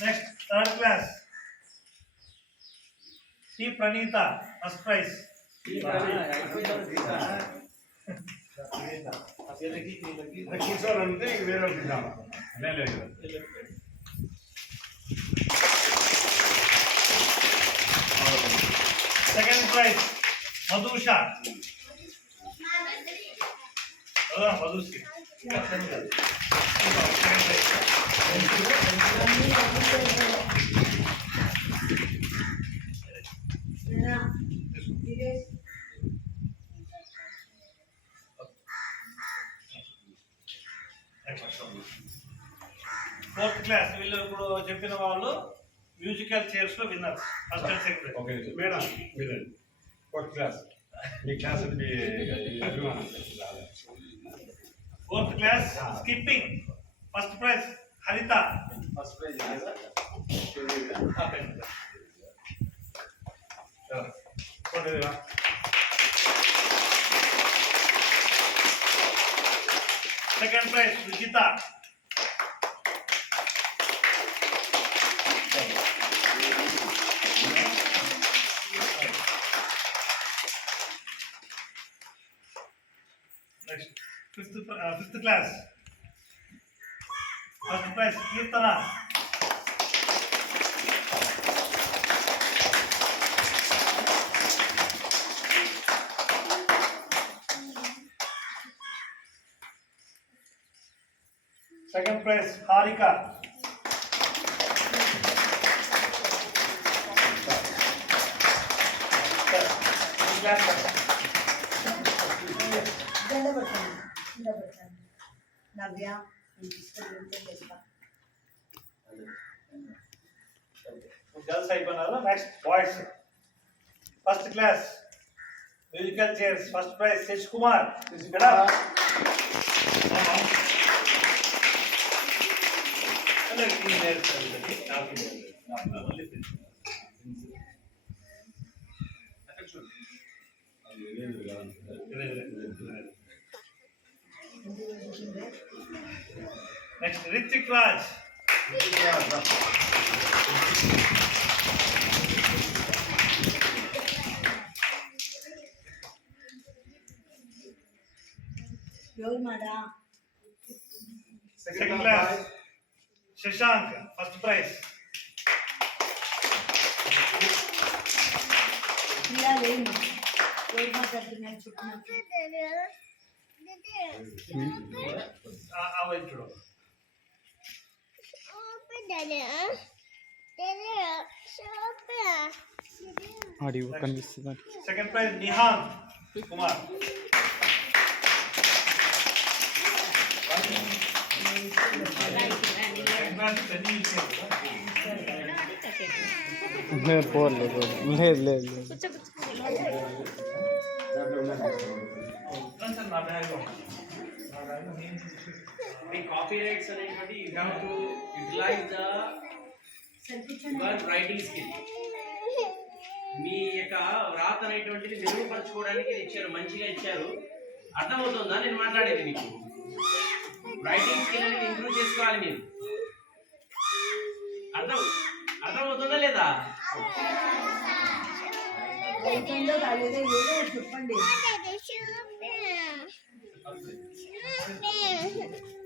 Next third class C Praneetha first prize కూర్చోవాలంటే ఇంక వేరే ఒకటి ఇద్దామా? లేదు లేదు second prize మధుష Madhushree fourth class వీళ్ళు ఇప్పుడు చెప్పిన వాళ్ళు musical చైర్స్లో winner first and second okay madam. మీరు ఫోర్త్ క్లాస్. మీ క్లాస్ మీ fourth class skipping. First prize Haritha. First prize కొట్టేదిరా second prize Sujitha fifth class first prize Keerthan second prize Harika second prize Harika నవ్య చేస్తా girls అయిపోయినారు next boys first class musical chairs first prize Sashi Kumar ఇక్కడ next Hrithik Raj ఎవరు మాట second class Shashank first prize ఇలా లేము ఎవరు మాట్లాడుతున్నారు చెప్పినట్టు చూడు ఆడియో కనిపిస్తుంది సెకండ్ ప్రైజ్ నిహాన్ కుమార్ లేదు పోలేదు లేదు లేదు లేదు the copyrights అనేటువంటి you have to utilize the your writing skill మీ యొక్క వ్రాత అనేటువంటిది మెరుగుపరచుకోవడానికి ఇచ్చారు మంచిగా ఇచ్చారు. అర్థమవుతుందా? నేను మాట్లాడేది మీకు. రైటింగ్ స్కిల్ అనేది ఇంప్రూవ్ చేసుకోవాలి మీరు. అర్థం అర్థమవుతుందా లేదా? 我真的感觉。我吃，吃。